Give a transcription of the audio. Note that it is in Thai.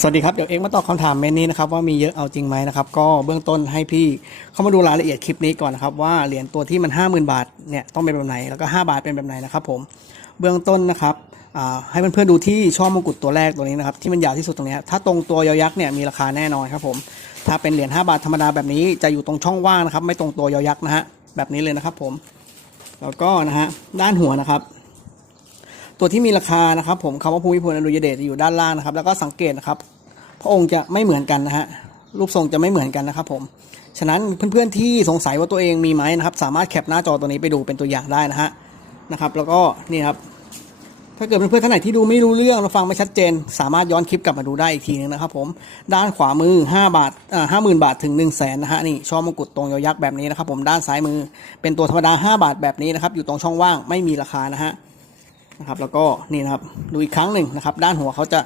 สวัสดีครับ เดี๋ยวเอ็กมาตอบคำถามเมนนี้นะครับว่ามีเยอะเอาจริงไหมนะครับก็เบื้องต้นให้พี่เข้ามาดูรายละเอียดคลิปนี้ก่อนนะครับว่าเหรียญตัวที่มัน 50,000 บาทเนี่ยต้องเป็นแบบไหนแล้วก็ 5 บาทเป็นแบบไหนนะครับผมเบื้องต้นนะครับให้เพื่อนๆดูที่ช่อมงกุฎตัวแรกตัวนี้นะครับที่มันยาวที่สุดตรงนี้ถ้าตรงตัวยอยักษ์เนี่ยมีราคาแน่นอนครับผมถ้าเป็นเหรียญ5บาทธรรมดาแบบนี้จะอยู่ตรงช่องว่างนะครับไม่ตรงตัวยอยักษ์นะฮะแบบนี้เลยนะครับผมแล้วก็นะฮะด้านหัวนะครับ ตัวที่มีราคานะครับผมคำว่าภูมิพลอดุลยเดชจะอยู่ด้านล่างนะครับ แล้วก็สังเกตนะครับ พระองค์จะไม่เหมือนกันนะฮะรูปทรงจะไม่เหมือนกันนะครับผมฉะนั้นเพื่อนๆที่สงสัยว่าตัวเองมีไหมนะครับ สามารถแคปหน้าจอตัวนี้ไปดูเป็นตัวอย่างได้นะฮะนะครับ แล้วก็นี่ครับถ้าเกิดเพื่อนๆท่านไหนที่ดูไม่รู้เรื่องเราฟังไม่ชัดเจน สามารถย้อนคลิปกลับมาดูได้อีกทีนึงนะครับผมด้านขวามือ 5 บาทอ่าห้าหมื่นบาทถึง1นึ่งแสนนะฮะนี่ช่อมงกุฎตรงยอยักษ์แบบนี้นะครับผมด้านซ้ายมือเป็นตัวธรรมดา 5 บาทแบบนี้นะครับอยู่ตรงช่องว่างไม่มีราคานะฮะ นะครับ แล้วก็นี่นะครับดูอีกครั้งหนึ่งนะครับ ด้านหัวเขาจะ